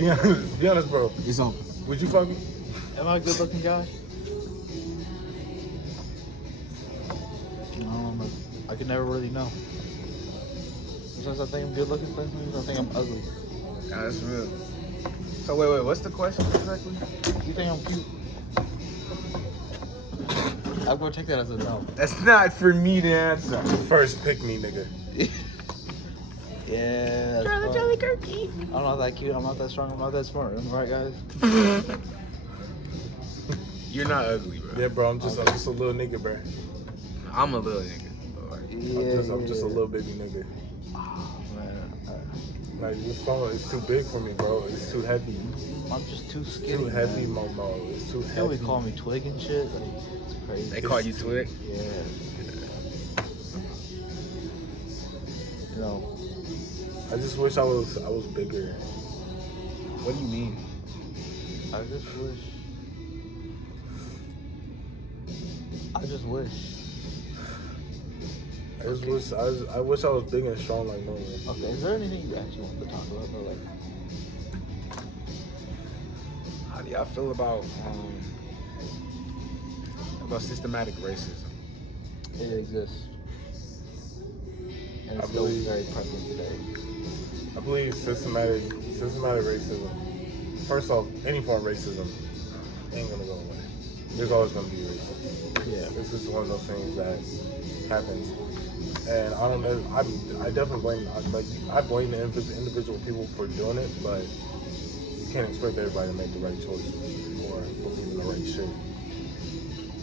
Be honest, bro. It's open. Would you fuck me? Am I a good looking guy? I can never really know. Sometimes I think I'm good looking, sometimes I think I'm ugly. Nah, that's real. So wait, what's the question exactly? You think I'm cute? I'm gonna take that as a no. That's not for me to answer. First pick me, nigga. Yeah. Charlie Kirky. I'm not that cute, I'm not that strong, I'm not that smart. Am I right, guys? You're not ugly, bro. Yeah, bro. I'm just a little nigga, bro. I'm a little nigga. I'm just a little baby nigga. Oh, man. Like this phone is too big for me, bro. It's too heavy. I'm just too skinny. Too heavy, man. Momo. It's too They heavy. always call me Twig and shit. Like, it's crazy. They call you Twig? Yeah. You know, I just wish I was bigger. What do you mean? I just wish. I wish I was big and strong like Momo. Okay, is there anything you actually want to talk about? Or like, How do y'all feel about systematic racism? it exists. And I it's still believe- very prevalent today. I believe systematic racism. First off, any form of racism ain't gonna go away. There's always gonna be racism. Yeah. This is one of those things that happens, and I don't know. I definitely blame I blame the individual people for doing it, but you can't expect everybody to make the right choices or believe in the right shit.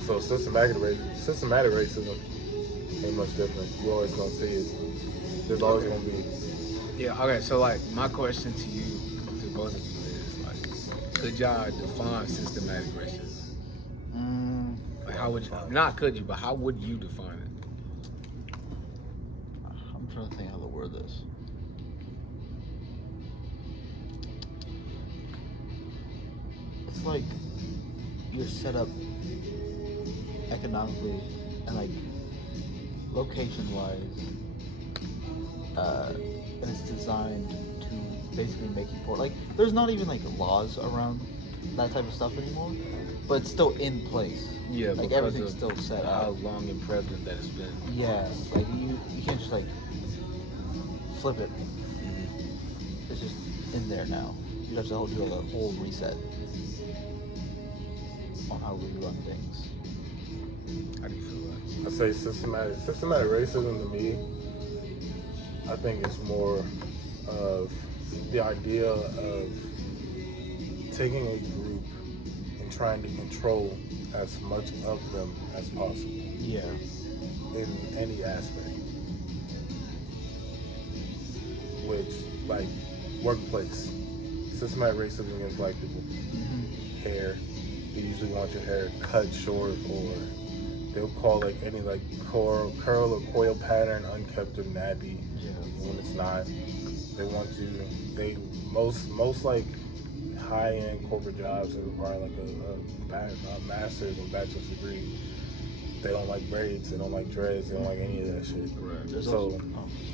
So systematic racism ain't much different. You always gonna see it. There's always gonna be. Yeah, okay, so like my question to you, to both of you is like, could y'all define systematic racism? Like how would you, not could you, but how would you define it? I'm trying to think how to word this. It's like you're set up economically and like location-wise, and it's designed to basically make you poor. Like, there's not even like laws around that type of stuff anymore, but it's still in place. Yeah, like because everything's of still set how up. long and prevalent that it's been. Yeah, like you can't just like flip it. It's just in there now. You have to do a whole reset on how we run things. How do you feel about it? I say systematic racism to me, I think it's more of the idea of taking a group and trying to control as much of them as possible Yeah. in any aspect. Which, like, workplace, systematic racism against black people. Hair, they usually want your hair cut short, or they'll call like any like curl or coil pattern unkept or nappy Yeah. when it's not. They want most like high-end corporate jobs that require like a master's or bachelor's degree. They don't like braids, they don't like dreads, they don't like any of that shit. Right. There's So also,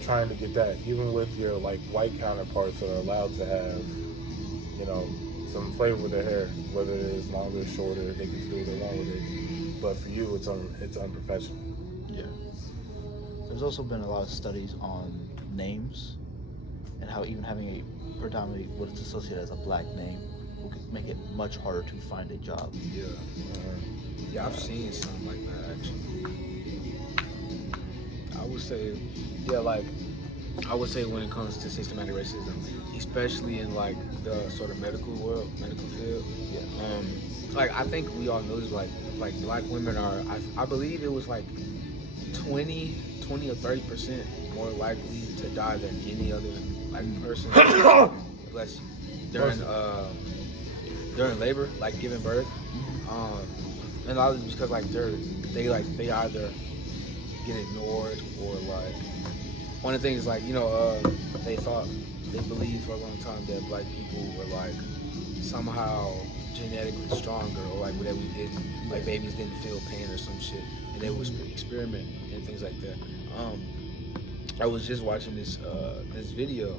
trying to get that, even with your like white counterparts that are allowed to have, you know, some flavor with their hair, whether it is longer or shorter, they can do what they want with it. But for you, it's unprofessional. yeah. There's also been a lot of studies on names and how even having a predominantly what is associated as a black name will make it much harder to find a job. Yeah. Yeah, I've seen something like that actually. I would say, yeah, like I would say when it comes to systematic racism, especially in like the sort of medical field. Yes. Like I think we all know this, like black women are, I believe it was like 20 or 30% more likely to die than any other black person. Bless you. During labor, like giving birth. And a lot of it is because like they either get ignored or like one of the things like they believed for a long time that black people were like somehow genetically stronger, or like whatever we did, like babies didn't feel pain or some shit, and they would experiment and things like that. I was just watching this video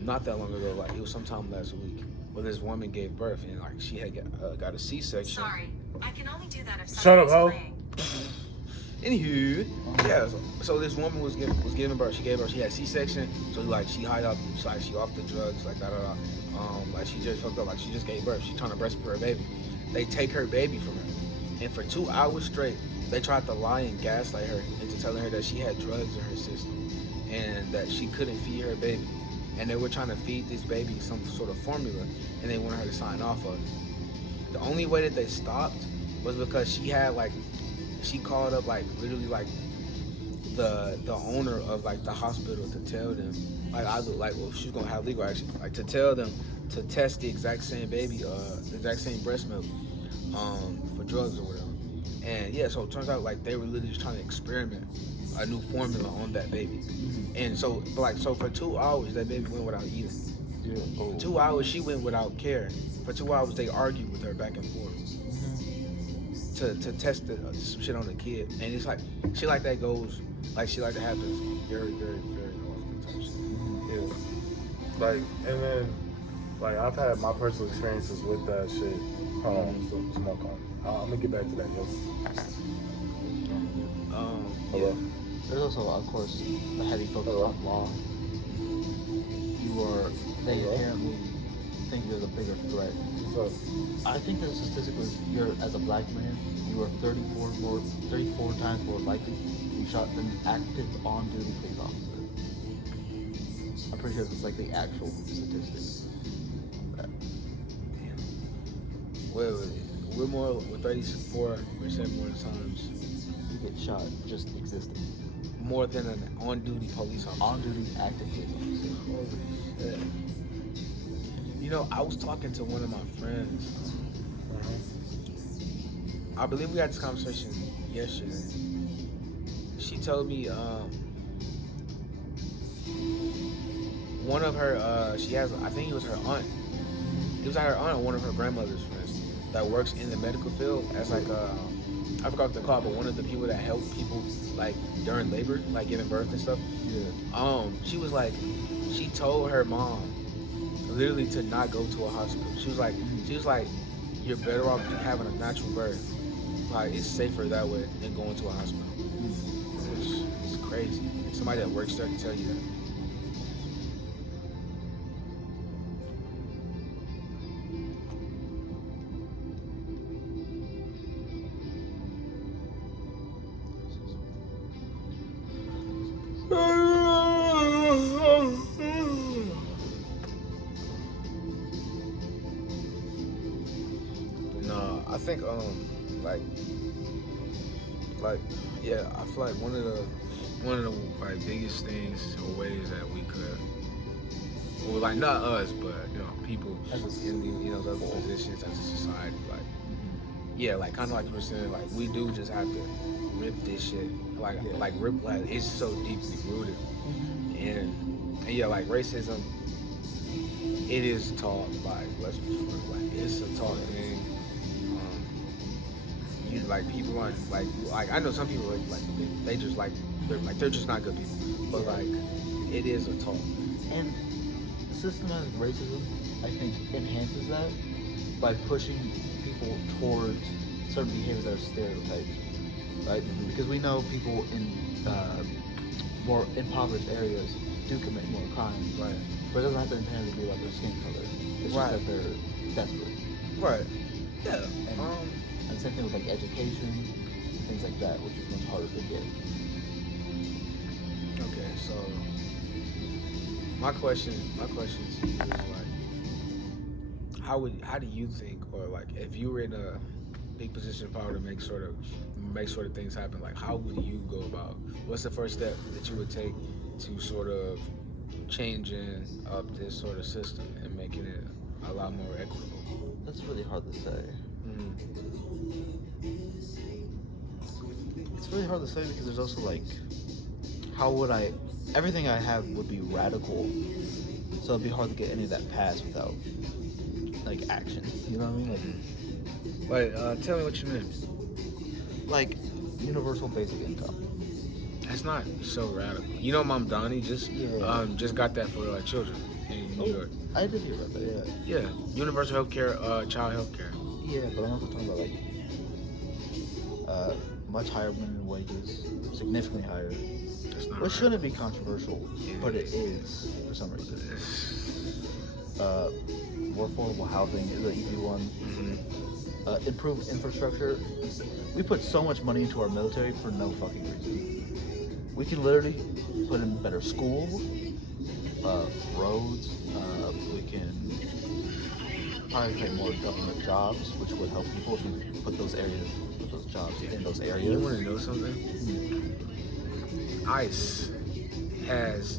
not that long ago, like it was sometime last week, where this woman gave birth and like she had got a C-section. Sorry, I can only do that if Shut up, someone ho. is playing. Anywho, yeah. So this woman was giving birth. She gave birth. She had C-section. So like she high up, she off the drugs, like da da da. Like she just fucked up. Like she just gave birth. She trying to breastfeed her baby. They take her baby from her, and for 2 hours straight, they tried to lie and gaslight her into telling her that she had drugs in her system, and that she couldn't feed her baby. And they were trying to feed this baby some sort of formula, and they wanted her to sign off of it. The only way that they stopped was because she had like. She called up like literally like the owner of like the hospital to tell them well she's gonna have legal action like to tell them to test the exact same baby the exact same breast milk for drugs or whatever. And yeah, so it turns out like they were literally just trying to experiment a new formula on that baby. And so for 2 hours that baby went without eating. For 2 hours she went without care. For 2 hours they argued with her back and forth to test some shit on the kid. And it's like shit like that goes like shit like that happens very, very, very often times. Yeah. Like, and then like I've had my personal experiences with that shit. Smoke on. I'm gonna get back to that. Yeah. There's also, of course, the heavy focus on law. They inherently think you're the bigger threat. So, I think the statistic was as a black man, you are 34 times more likely to be shot than an active on-duty police officer. I'm pretty sure it's like the actual statistic. We're 34% more times You get shot just existing. more than an on-duty police officer. On-duty active police officer. Yeah. You know, I was talking to one of my friends. I believe we had this conversation yesterday. She told me one of her she has, I think it was her aunt. It was her aunt or one of her grandmother's friends that works in the medical field as like I forgot what they call it, but one of the people that help people like during labor, like giving birth and stuff. Yeah. She was like, she told her mom literally to not go to a hospital. She was like, you're better off having a natural birth. Like it's safer that way than going to a hospital. Which is crazy. Like, somebody that works there can tell you that. No, I think yeah, I feel like one of the like biggest things or ways that we could, or like not us, but you know, people in the, you know, those positions as a society, like yeah, like kind of like you were saying, like we do just have to rip this shit, like rip, like it's so deeply rooted, and yeah, like racism, it is taught, like let's be frank, like it's a taught thing. You like people aren't like I know some people like they just like they're just not good people, but like it is a taught thing. And systematic racism, I think, enhances that by pushing people towards certain behaviors that are stereotyped, right? Because we know people in more impoverished areas do commit more crimes, Right. but it doesn't have to inherently be about their skin color. It's Right. just that they're desperate. Right. Yeah. And same thing with like education, things like that, which is much harder to get. Okay, so my question to you is like, how do you think, or like if you were in a big position of power to make sort of things happen, like how would you go about? What's the first step that you would take to sort of changing up this sort of system and making it a lot more equitable? That's really hard to say. It's really hard to say because there's also like, everything I have would be radical, so it'd be hard to get any of that passed without like action. You know what I mean? Wait, tell me what you mean. Like universal basic income. That's not so radical. You know, Mom Donnie just got that for like children, and New York. I did hear about that. Yeah. Yeah, universal healthcare, child healthcare. Yeah, but I'm also talking about like much higher minimum wages, significantly higher. That's not Which right. shouldn't be controversial, but it is for some reason. More affordable housing is an easy one. Mm-hmm. Improved infrastructure. We put so much money into our military for no fucking reason. We can literally put in better schools, roads. We can probably create more government jobs, which would help people if we put those jobs in those areas. You want to know something? ICE has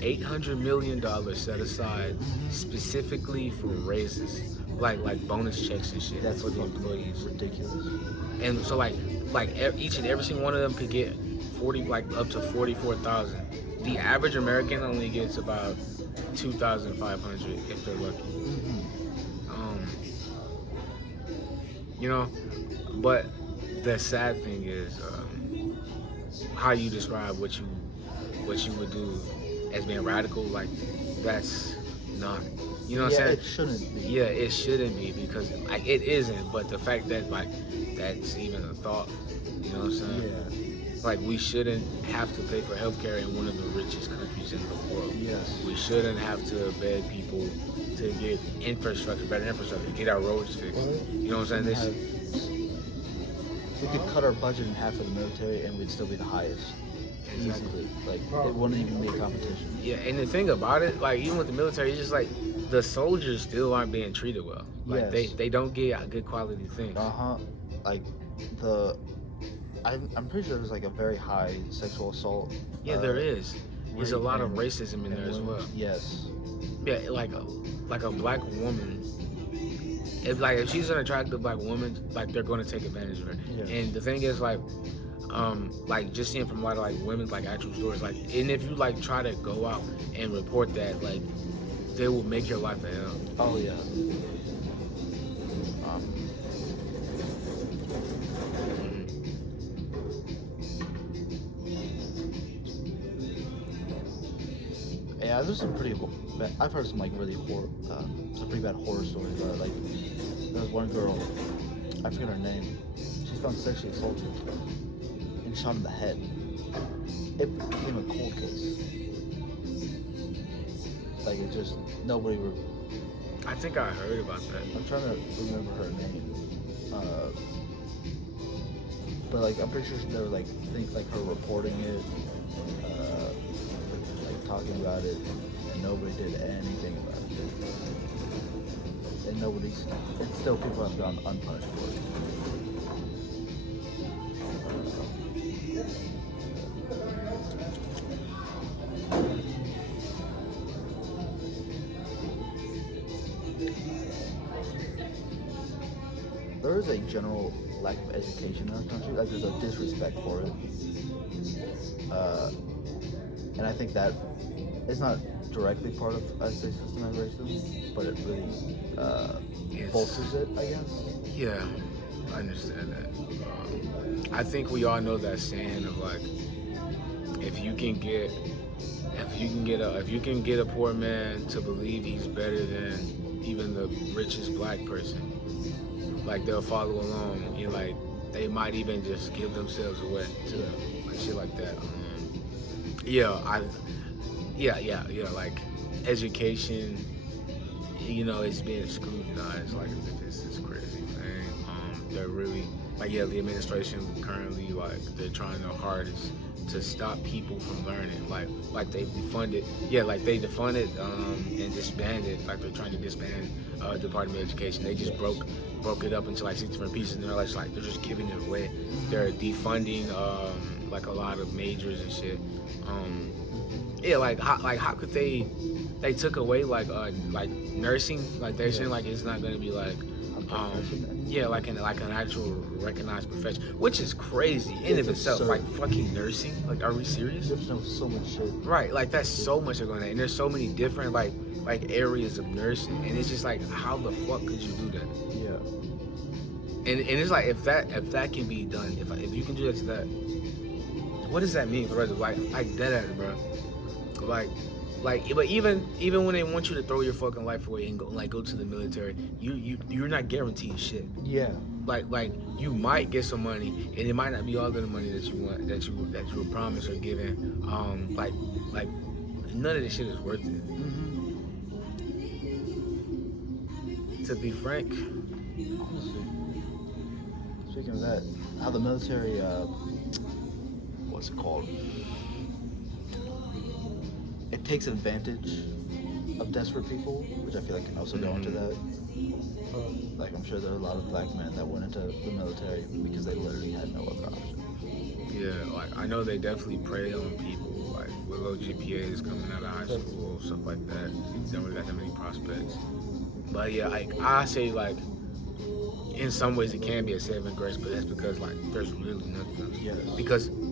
$800 million set aside specifically for raises, like bonus checks and shit That's for the fucking employees. ridiculous. And so each and every single one of them could get up to 44,000. The average American only gets about 2,500 if they're lucky. You know, but the sad thing is how you describe what you would do as being radical. Like that's not, you know what I'm saying? It shouldn't be. Yeah, it shouldn't be because it isn't. But the fact that that's even a thought, you know what I'm saying? Yeah. Like we shouldn't have to pay for healthcare in one of the richest countries in the world. Yes. We shouldn't have to beg people to get better infrastructure, get our roads fixed. You know what I'm saying? We could cut our budget in half for the military and we'd still be the highest. Exactly. Easily. Like, it wouldn't even be a competition. Yeah, and the thing about it, like even with the military, it's just like the soldiers still aren't being treated well. Like Yes. they don't get good quality things. Like, I'm pretty sure there's like a very high sexual assault. Yeah, there is. There's a lot of and- racism in and there as well. Yes. Yeah, like a black woman. If she's an attractive black woman, like they're going to take advantage of her. Yeah. And the thing is like just seeing from a lot of like women's like actual stories, like, and if you like try to go out and report that, like they will make your life a hell. Oh yeah. Yeah, there's some pretty. I've heard some like really some pretty bad horror stories about it. Like there was one girl, I forget her name. She's found sexually assaulted and shot in the head. It became a cold case. Like it just nobody. I think I heard about that. I'm trying to remember her name. But like I'm pretty sure there was like her reporting it, like talking about it, and nobody did anything about it. And still people have gone unpunished for it. There is a general lack of education in our country. Like there's a disrespect for it, and I think that it's not directly part of, I'd say, systematic racism, but it really bolsters it, I guess. Yeah, I understand that. I think we all know that saying of like, if you can get a poor man to believe he's better than even the richest black person, like they'll follow along and like they might even just give themselves away to like shit like that. Like education, you know, it's being scrutinized like as if it's this crazy thing. They're really the administration currently, like they're trying their hardest to stop people from learning. Like they defunded and disbanded. Like they're trying to disband Department of Education. They just broke it up into like 6 different pieces, and they're just giving it away. They're defunding like a lot of majors and shit. How could they took away like nursing, like they're saying like it's not gonna be like like an actual recognized profession, which is crazy in of itself. Like fucking nursing, like are we serious? You have to know so much shit. Right, like that's so much going on, and there's so many different like areas of nursing, and it's just like how the fuck could you do that? Yeah. And it's like if that can be done, if you can do that to that, what does that mean for the rest of like dead ass, bro? Like Like, but even when they want you to throw your fucking life away and go to the military, you're not guaranteed shit. Yeah. Like you might get some money, and it might not be all of the money that you want, that you were promised or given. Like none of this shit is worth it. To be frank. Honestly, speaking of that, how the military, what's it called? It takes advantage of desperate people, which I feel like can also go into that. Like, I'm sure there are a lot of black men that went into the military because they literally had no other option. Yeah, like I know they definitely prey on people like with low GPAs coming out of high school, stuff like that. Don't really got that many prospects. But yeah, like I say, like in some ways it can be a saving grace, but that's because like there's really nothing else. Yes.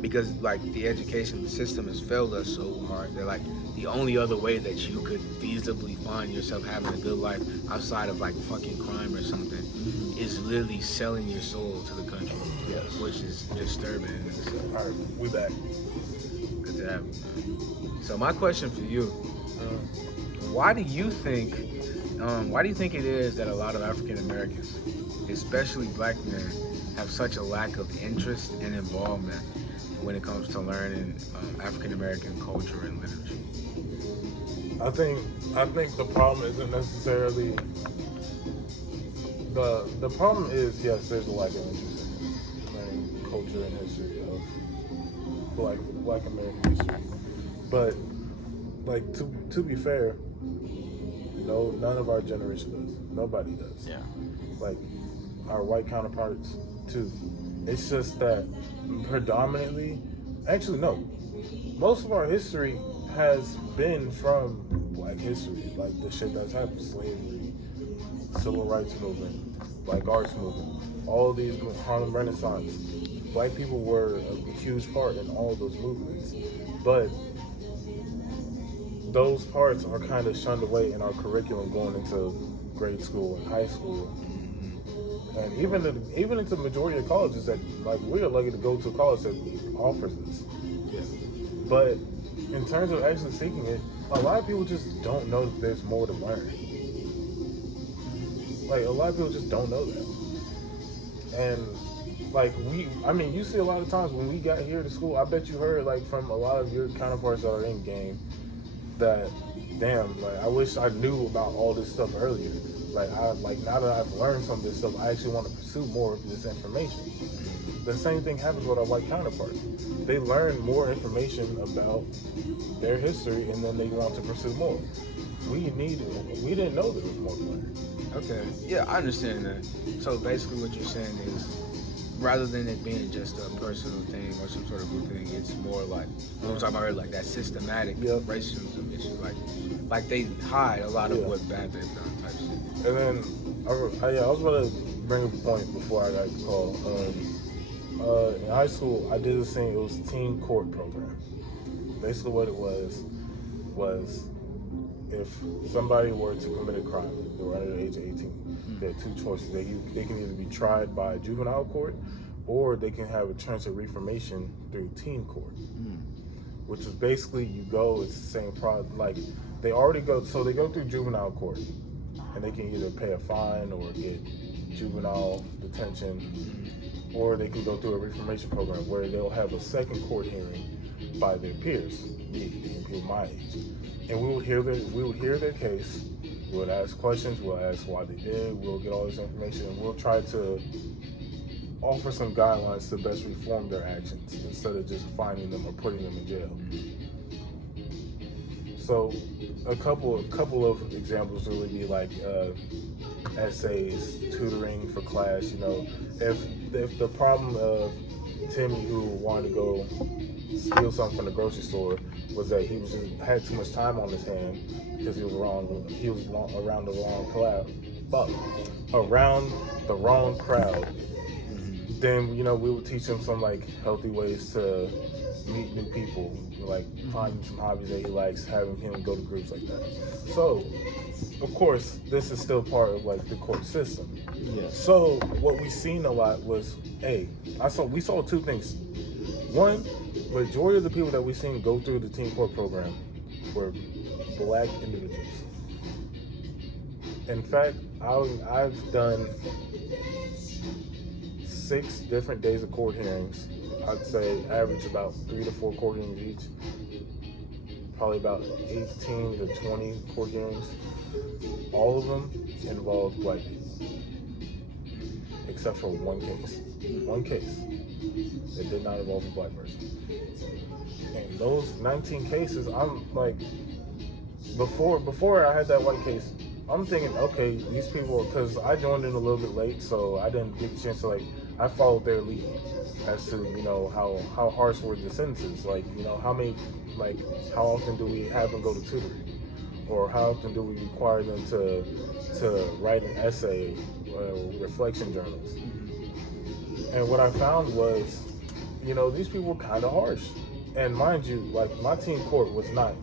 Because like the education system has failed us so hard that like the only other way that you could feasibly find yourself having a good life outside of like fucking crime or something is literally selling your soul to the country. Yes. Which is disturbing. All right, we back. Good to have you, man. So my question for you, why do you think it is that a lot of African Americans, especially black men, have such a lack of interest and involvement when it comes to learning African American culture and literature? I think the problem isn't necessarily the problem is, yes, there's a lack of interest in learning culture and history of black American history. But like to be fair, no, none of our generation does. Nobody does. Yeah. Like our white counterparts too. It's just that predominantly, actually no, most of our history has been from black history, like the shit that's happened, slavery, civil rights movement, black arts movement, all of these, Harlem Renaissance. Black people were a huge part in all of those movements, but those parts are kind of shunned away in our curriculum going into grade school and high school, and even into the majority of colleges that, like, we are lucky to go to a college that offers this. Yeah. But in terms of actually seeking it, a lot of people just don't know that there's more to learn. Like, a lot of people just don't know that. And like you see a lot of times when we got here to school, I bet you heard like from a lot of your counterparts that are in game that, damn, like I wish I knew about all this stuff earlier. Like now that I've learned some of this stuff, I actually want to pursue more of this information. The same thing happens with our white counterparts. They learn more information about their history and then they want to pursue more. We didn't know there was more to learn. Okay, yeah, I understand that. So basically what you're saying is, rather than it being just a personal thing or some sort of group thing, it's more like, when we're talking about like that systematic racism issue, like they hide a lot of what bad they've done type shit. And then, I was going to bring up a point before I got the call. In high school, I did this thing, it was a teen court program. Basically what it was if somebody were to commit a crime, they were under the age of 18, they had two choices. They can either be tried by juvenile court, or they can have a chance of reformation through teen court, which is basically it's the same problem. Like they go through juvenile court, and they can either pay a fine or get juvenile detention, or they can go through a reformation program where they'll have a second court hearing by their peers, people my age, and we would hear their case. We would ask questions. We'll ask why they did. We'll get all this information, and we'll try to offer some guidelines to best reform their actions instead of just fining them or putting them in jail. So, a couple of examples would be like essays, tutoring for class. You know, if the problem of Timmy, who wanted to go steal something from the grocery store, was that he had too much time on his hand because he was around the wrong crowd. Then we would teach him some like healthy ways to meet new people, like finding some hobbies that he likes, having him go to groups like that. So, of course, this is still part of like the court system. Yeah. So what we seen a lot was, we saw two things. One, majority of the people that we seen go through the teen court program were black individuals. In fact, I've done 6 different days of court hearings. I'd say average about 3 to 4 court hearings each. Probably about 18 to 20 court hearings. All of them involved black people, except for one case. One case that did not involve a black person. And those 19 cases, I'm like, before I had that white case, I'm thinking, okay, these people, because I joined in a little bit late, so I didn't get the chance to, like, I followed their lead as to, you know, how harsh were the sentences, like, you know, how often do we have them go to tutoring, or how often do we require them to write an essay, reflection journals. And what I found was, you know, these people were kind of harsh. And mind you, like, my team court was not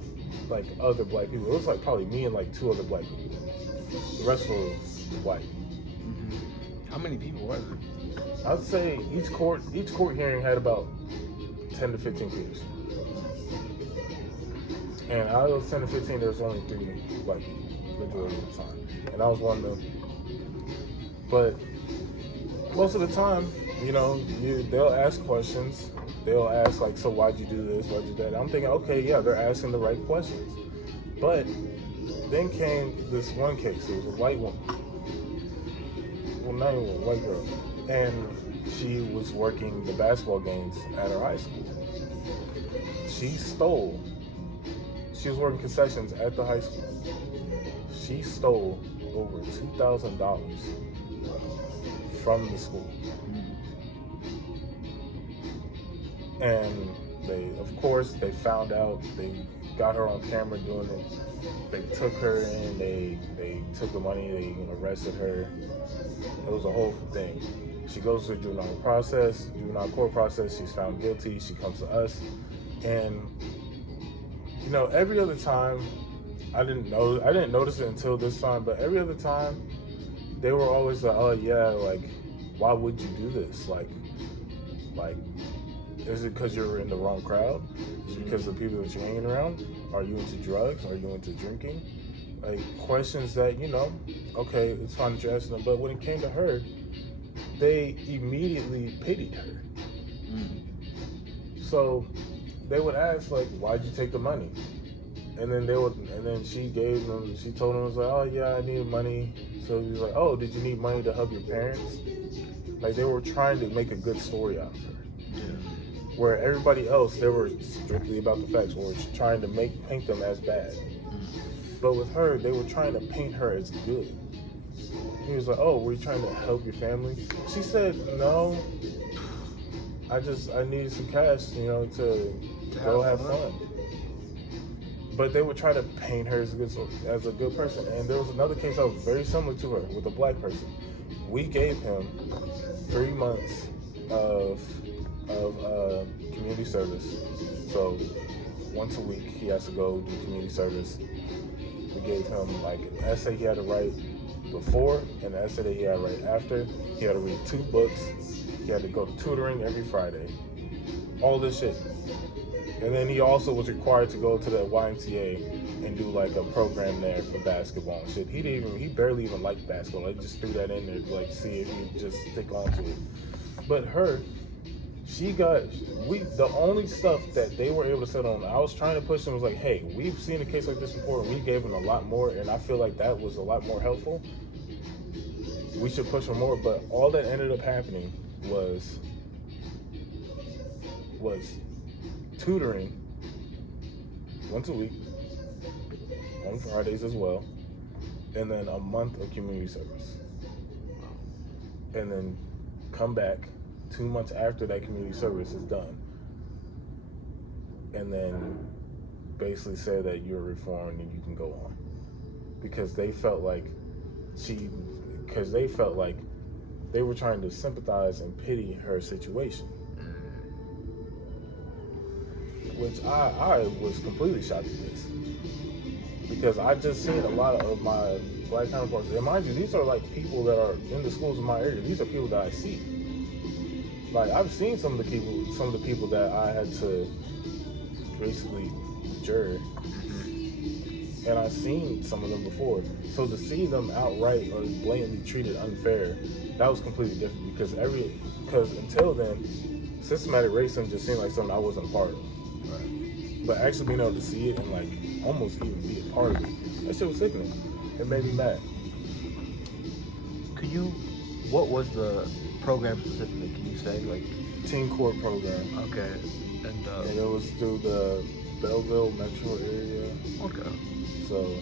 like other black people. It was like probably me and like 2 other black people. The rest were white. How many people were there? I'd say each court hearing had about 10 to 15 peers. And out of those 10 to 15, there was only 3 white people majority of the time. And I was one of them. But most of the time, you know, they'll ask questions. They'll ask, like, so why'd you do this? Why'd you do that? I'm thinking, okay, yeah, they're asking the right questions. But then came this one case. It was a white woman. Well, not even a white girl. And she was working the basketball games at her high school. She was working concessions at the high school. She stole over $2,000 from the school. And they found out, they got her on camera doing it. They took her in, they took the money, they arrested her. It was a whole thing. She goes through juvenile court process, she's found guilty, she comes to us. And, you know, every other time, I didn't notice it until this time, but every other time, they were always like, oh yeah, like, why would you do this? Like, is it because you're in the wrong crowd? Is it because of the people that you're hanging around? Are you into drugs? Are you into drinking? Like, questions that, you know, okay, it's fine that you're asking them, but when it came to her, they immediately pitied her. So they would ask, like, why'd you take the money? And then she told them, was like, oh yeah, I needed money. So he was like, oh, did you need money to help your parents? Like, they were trying to make a good story out of her. Where everybody else, they were strictly about the facts, or trying to paint them as bad. But with her, they were trying to paint her as good. He was like, oh, were you trying to help your family? She said, no, I needed some cash, you know, to go have fun. But they would try to paint her as a good person. And there was another case that was very similar to her with a black person. We gave him 3 months of community service. So once a week he has to go do community service. We gave him like an essay he had to write before and an essay that he had to write after. He had to read 2 books. He had to go to tutoring every Friday. All this shit. And then he also was required to go to the YMCA and do like a program there for basketball and shit. He barely even liked basketball. I just threw that in there to like see if he'd just stick onto it. But her, the only stuff that they were able to settle on, I was trying to push them, was like, hey, we've seen a case like this before and we gave them a lot more, and I feel like that was a lot more helpful. We should push them more, but all that ended up happening was tutoring once a week, on Fridays as well, and then a month of community service. And then come back 2 months after that community service is done, and then basically say that you're reformed and you can go on, because they felt like they were trying to sympathize and pity her situation, which I was completely shocked at this, because I just seen a lot of my black counterparts, and mind you, these are like people that are in the schools in my area. These are people that I see. Like, I've seen some of the people that I had to basically jure, and I've seen some of them before. So to see them outright or blatantly treated unfair, that was completely different because until then, systematic racism just seemed like something I wasn't a part of. Right. But actually being able to see it and like almost even be a part of it, that shit was sickening. It made me mad. What was the program specifically? Can you say, like? Teen Court program. Okay. And it was through the Belleville metro area. Okay. So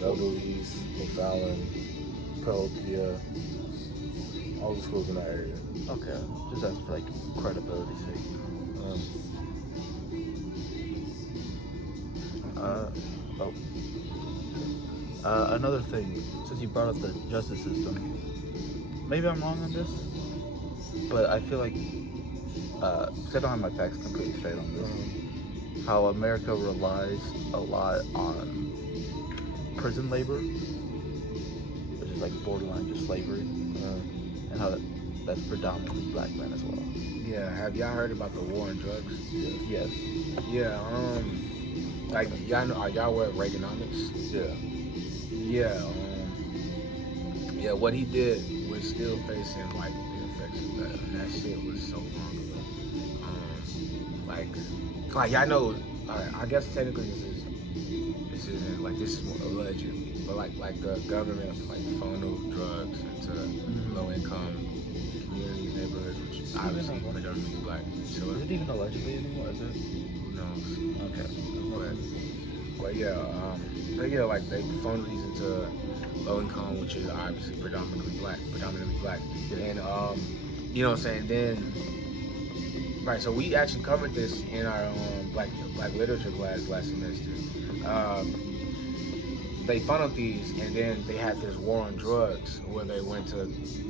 Belleville East, O'Fallon, Pelopia, all the schools in that area. Okay. Just as for like credibility's sake. Another thing, since you brought up the justice system, maybe I'm wrong on this, but I feel like, because I don't have my facts completely straight on this, how America relies a lot on prison labor, which is like borderline just slavery, and how that's predominantly black men as well. Yeah, have y'all heard about the war on drugs? Yes. Yeah, like y'all know, are y'all aware of Reaganomics? Yeah. Yeah, what he did was still facing like the effects of that, and that shit was so long ago. Like y'all know, I guess technically this isn't like, this is more allegedly, but like the government like funneled drugs into low income communities, neighborhoods, which obviously predominantly black. So Is it even allegedly anymore? Is it? who knows? Okay. But yeah, like they funnel these into low income, which is obviously predominantly black. And you know what I'm saying? Then right, so we actually covered this in our black literature class last semester. They funneled these, and then they had this war on drugs where they went to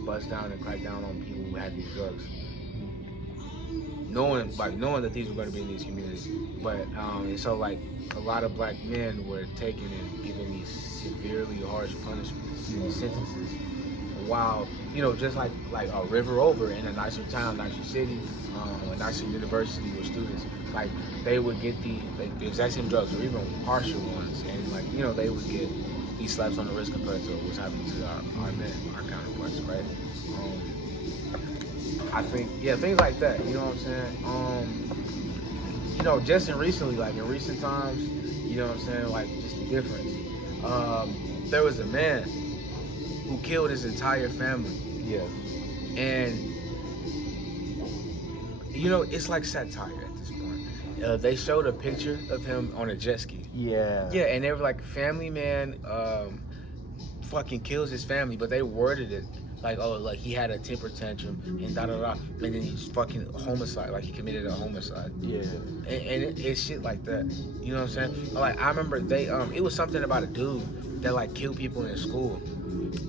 bust down and crack down on people who had these drugs. Knowing that these were going to be in these communities, but and so like a lot of black men were taken and given these severely harsh punishments, these sentences, while just like a river over in a nicer town, nicer city, a nicer university with students, like they would get the exact same drugs or even harsher ones, and like they would get these slaps on the wrist compared to what's happening to our men, our counterparts, right? I think, things like that, you know what I'm saying? Just in recent times, you know what I'm saying, like just the difference. There was a man who killed his entire family. Yeah. And, it's like satire at this point. They showed a picture of him on a jet ski. Yeah. Yeah, and they were like, family man fucking kills his family, but they worded it like, oh, like he had a temper tantrum and da-da-da, and then he's fucking homicide, like he committed a homicide. Yeah. And it's shit like that, you know what I'm saying? Like, I remember it was something about a dude that like killed people in school,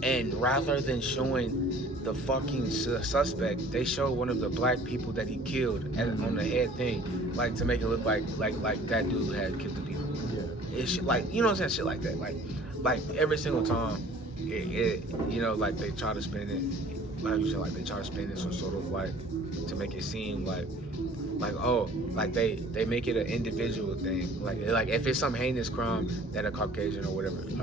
and rather than showing the fucking suspect, they showed one of the black people that he killed on the head thing, like to make it look like that dude had killed the people. Yeah. It's shit like, you know what I'm saying, shit like that, like every single time. Like they try to spin it, like you said, like they try to spin it sort of like to make it seem like oh, like they make it an individual thing, like if it's some heinous crime that a Caucasian or whatever did,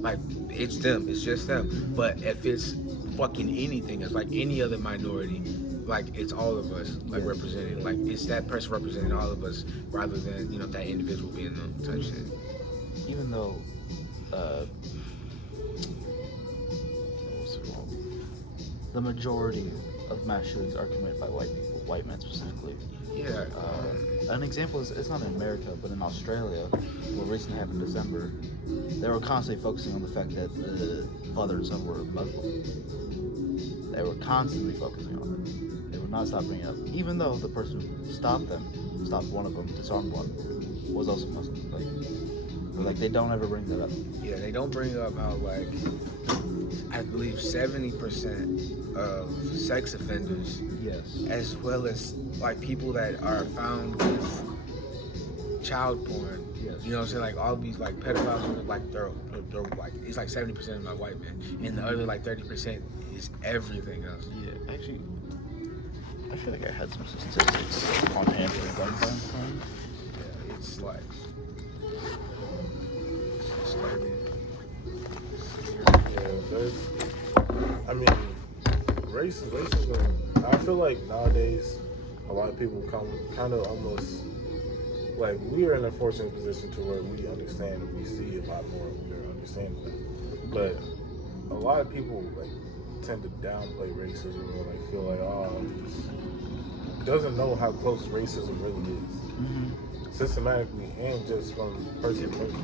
like it's them, it's just them. But if it's fucking anything, it's like any other minority, like it's all of us, like represented, like it's that person representing all of us rather than that individual being them type shit. Even though the majority of mass shootings are committed by white people, white men specifically. Yeah. An example is, it's not in America, but in Australia, what recently happened in December, they were constantly focusing on the fact that the father and son were Muslim. They were constantly focusing on it. They would not stop bringing it up, even though the person who stopped one of them, disarmed one, was also Muslim. Like they don't ever bring that up. Yeah, they don't bring up how like I believe 70% of sex offenders, yes, as well as like people that are found with child porn. yes, You know what I'm saying? Like all these like pedophiles, like they're like it's like 70% of my white men, and the other like 30% is everything else. Yeah, actually, I feel like I had some statistics on hand for gun crime. Yeah, it's like Yeah, I mean, racism. I feel like nowadays, a lot of people come kind of almost like we are in a fortunate position to where we understand and we see a lot more. We're understanding that, but a lot of people like tend to downplay racism or like feel like doesn't know how close racism really is, systematically and just from person to person.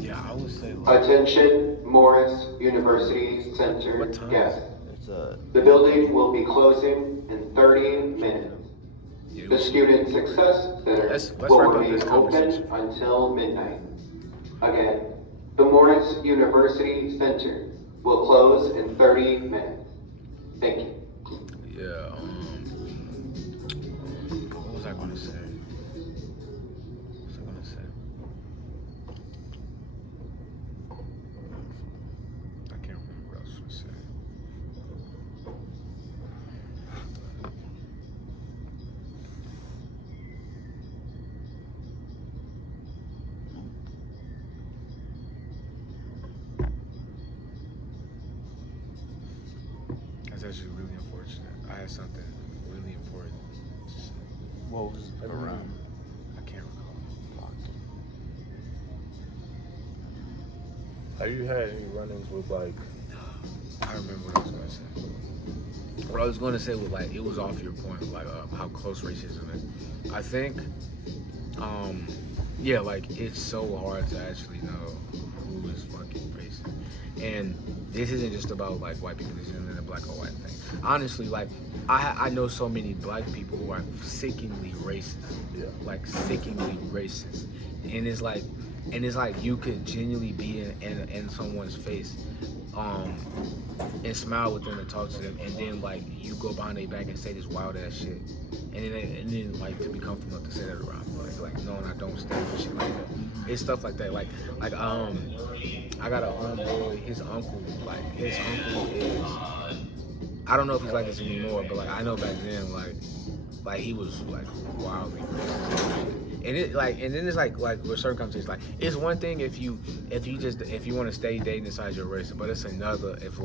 Yeah, I would say like, Attention, Morris University Center what time is guests. it? It's The building will be closing in 30 minutes. Yeah, The Student Success Center let's will wrap up remain this open conversation. until midnight. Again, the Morris University Center will close in 30 minutes. Thank you. Yeah, what was I gonna say? I can't remember what I was gonna say. That's actually really unfortunate. I had something really important to say. what was around? I can't recall. Have you had any run-ins with like? I remember what I was going to say. What I was going to say was like, it was off your point, like how close racism is. I think, yeah, like it's so hard to actually know who is fucking racist. And this isn't just about like white people, this isn't a black or white thing. Honestly, like I know so many black people who are sickeningly racist. Yeah. Like sickeningly racist. And it's like you could genuinely be in someone's face and smile with them and talk to them, and then like you go behind their back and say this wild ass shit, and then like to be comfortable enough to say that around, like no, and I don't stand for shit like that. It's stuff like that, like I got a homeboy, his uncle is, I don't know if he's like this anymore, but like I know back then like he was like wildly racist. And it like, and then it's like with certain conversations, like it's one thing if you want to stay dating inside your race, but it's another if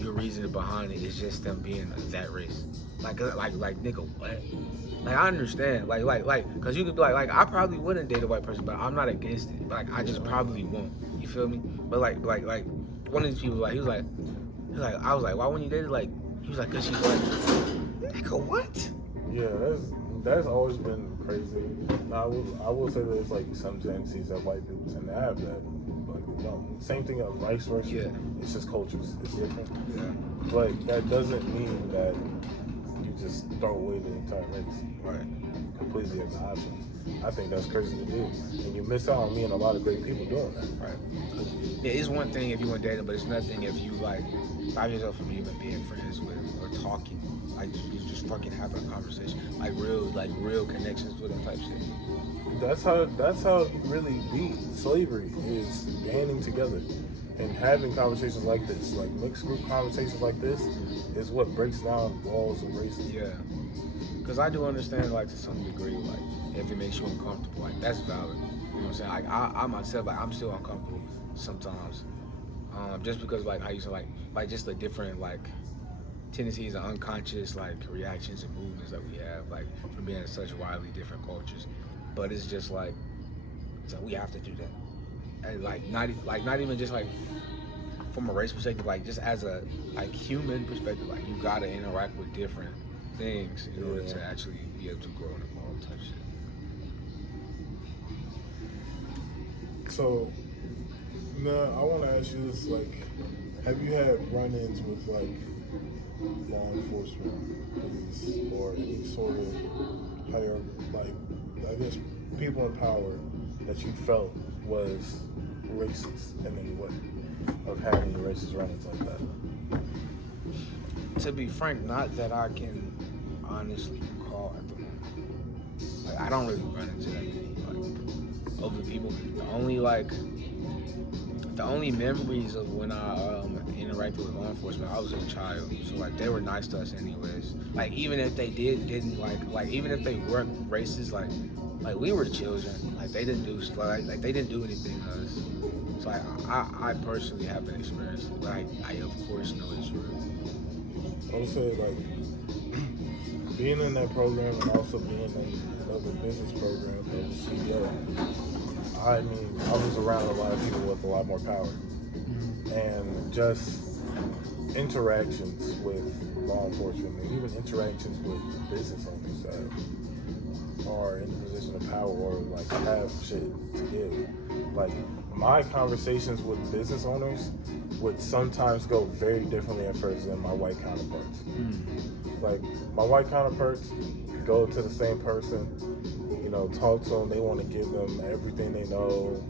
your reason behind it is just them being that race. Like nigga, what? Like I understand, cause you could be like I probably wouldn't date a white person, but I'm not against it. Like I just probably won't. You feel me? But like one of these people I was like, why wouldn't you date it? Like he was like, cause she's like, nigga, what? Yeah, that's always been crazy. Now I will say there's like some tendencies that white people tend to have that, like no, same thing of vice versa. Yeah. It's just cultures. It's different. Yeah. But that doesn't mean that you just throw away the entire race. Right. Completely as an option. I think that's crazy to do, and you miss out on meeting a lot of great people doing that. Right. Yeah, it's one thing if you want to date them, but it's nothing if you like 5 years old from you even being friends with them or talking, like you just fucking having a conversation, like real connections with them type shit. That's how you really beat slavery, is banding together and having conversations like this, like mixed group conversations like this, is what breaks down walls of racism. Yeah. Because I do understand, like to some degree, like if it makes you uncomfortable, like that's valid. You know what I'm saying? Like I myself, like I'm still uncomfortable sometimes, just because like how you say like just the different like tendencies and unconscious like reactions and movements that we have, like from being in such widely different cultures. But it's just like, so we have to do that, and like not even just like from a race perspective, like just as a like human perspective, like you gotta interact with different things in order to actually be able to grow and evolve type shit. So, now I want to ask you this: like, have you had run-ins with like law enforcement, police, or any sort of higher, like, I guess, people in power that you felt was racist in any way, of having racist run-ins like that? To be frank, not that I can honestly recall at the moment. Like I don't really run into that many like over people. The only memories of when I interacted with law enforcement, I was a child, so like they were nice to us anyways. Like even if they didn't like even if they weren't racist, like like we were children. Like they didn't do like they didn't do anything to us. So I personally haven't experienced it, but I of course know it's real. I would say like being in that program and also being in another business program as a CEO. I mean, I was around a lot of people with a lot more power, and just interactions with law enforcement and even interactions with business owners that are in a position of power or like have shit to give. Like my conversations with business owners would sometimes go very differently at first than my white counterparts. Like my white counterparts go to the same person, you know, talk to them. They want to give them everything they know,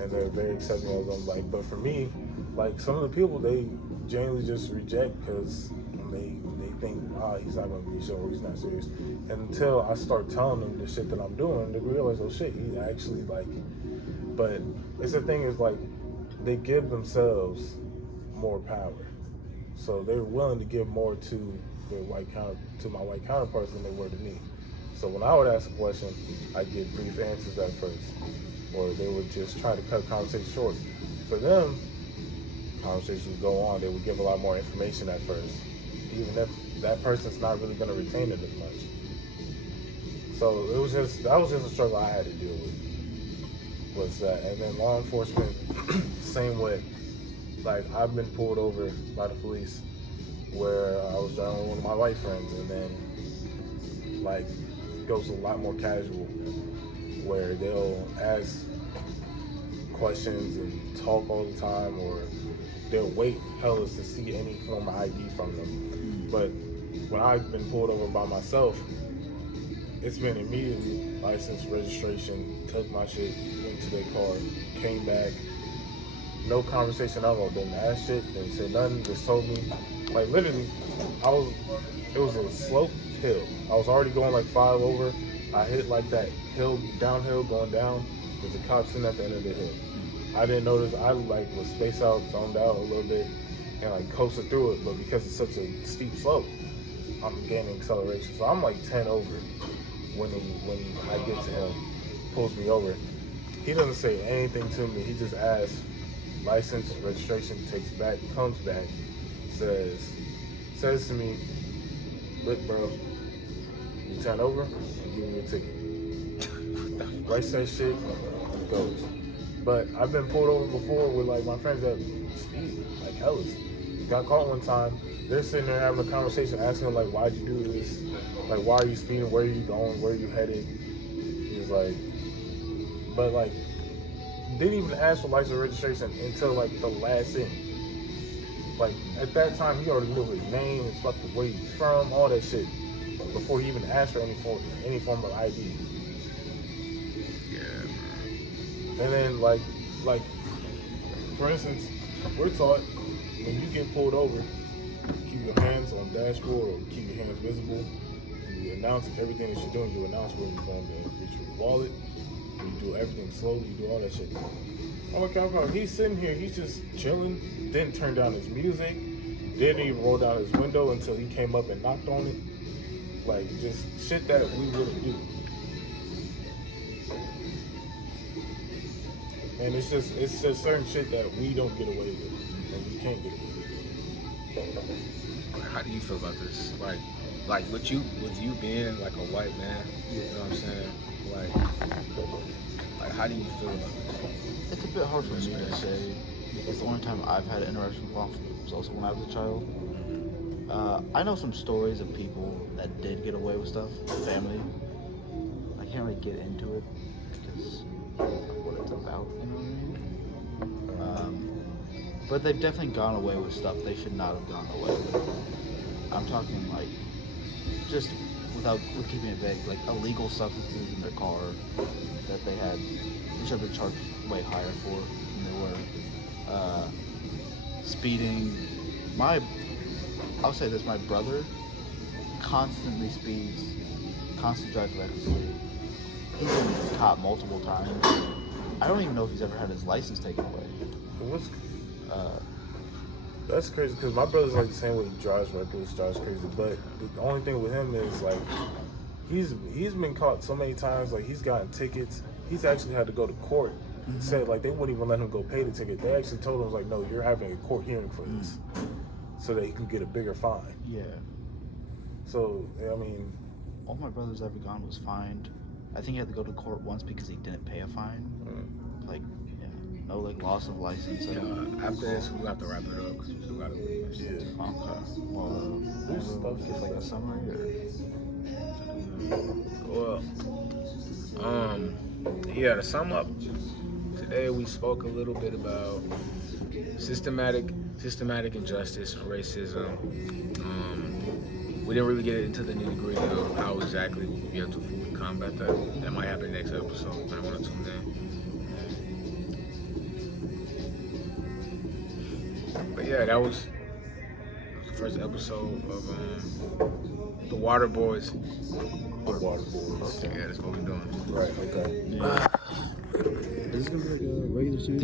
and they're very accepting of them. Like, but for me, like some of the people, they genuinely just reject because they think, he's not gonna be sure, he's not serious. And until I start telling them the shit that I'm doing, they realize, oh shit, he's actually like. But it's the thing is like, they give themselves more power, so they're willing to give more to their my white counterparts than they were to me. So when I would ask a question, I'd get brief answers at first, or they would just try to cut the conversation short. For them, conversations would go on. They would give a lot more information at first, even if that person's not really going to retain it as much. So that was just a struggle I had to deal with. Was that, and then law enforcement, same way. Like I've been pulled over by the police where I was driving with one of my white friends, and then like it goes a lot more casual, where they'll ask questions and talk all the time, or they'll wait fellas to see any form of ID from them. But when I've been pulled over by myself, it's been immediately license, registration, took my shit, went to their car, came back. No conversation at all. Didn't ask shit. Didn't say nothing. Just told me, like literally, it was a slope hill. I was already going like 5 over. I hit like that hill, downhill, going down. There's a cop sitting at the end of the hill. I didn't notice. I like was spaced out, zoned out a little bit, and like coasted through it. But because it's such a steep slope, I'm gaining acceleration. So I'm like 10 over when I get to him, pulls me over. He doesn't say anything to me. He just asks. License, registration, takes back, comes back, says to me, look bro, you turn over, I'm giving you a ticket. Writes that shit, and goes. But I've been pulled over before with like my friends that speed, like hellas. Got caught one time, they're sitting there having a conversation, asking him like, why'd you do this? Like, why are you speeding? Where are you going? Where are you headed? He's like, but like, didn't even ask for license registration until like the last thing. Like at that time, he already knew his name, his fucking where he's from, all that shit, before he even asked for any form of ID. Yeah. And then like for instance, we're taught when you get pulled over, keep your hands on the dashboard or keep your hands visible. You announce everything that you're doing. You announce where you're going to reach your wallet. You do everything slowly, you do all that shit. Oh my God, he's sitting here, he's just chilling, didn't turn down his music, didn't even roll down his window until he came up and knocked on it. Like, just shit that we wouldn't do. And it's just certain shit that we don't get away with, and we can't get away with. How do you feel about this? Like with you being like a white man, you know what I'm saying? Like how do you feel about this? It's a bit hard for me to say because the only time I've had an interaction with law enforcement was also when I was a child. I know some stories of people that did get away with stuff, family. I can't really get into it because of what it's about, you know what I mean? But they've definitely gone away with stuff they should not have gone away with. I'm talking like just without keeping it vague, like illegal substances in their car that they should have been charged way higher for than they were. Speeding. I'll say this, my brother constantly speeds, constantly drives recklessly. He's been caught multiple times. I don't even know if he's ever had his license taken away. That's crazy because my brother's like the same way. He drives reckless, drives crazy. But the only thing with him is like he's been caught so many times. Like he's gotten tickets. He's actually had to go to court. Said like they wouldn't even let him go pay the ticket. They actually told him like, no, you're having a court hearing for this, so that he can get a bigger fine. Yeah. So I mean, All my brother's ever gone was fined. I think he had to go to court once because he didn't pay a fine. Like, yeah, no like loss of license. After this, we'll have to wrap it up because we still gotta leave. yeah. Okay. Well, There's stuff give like a summary or. Well, yeah. To sum up, today we spoke a little bit about systematic injustice and racism. We didn't really get into the nitty-gritty of how exactly we'll be able to fully combat that. That might happen next episode. I want to tune in. But yeah, that was the first episode of The Water Boys. The water boys. Yeah, that's what we're doing. Right. Okay. Is this gonna be like a regular series?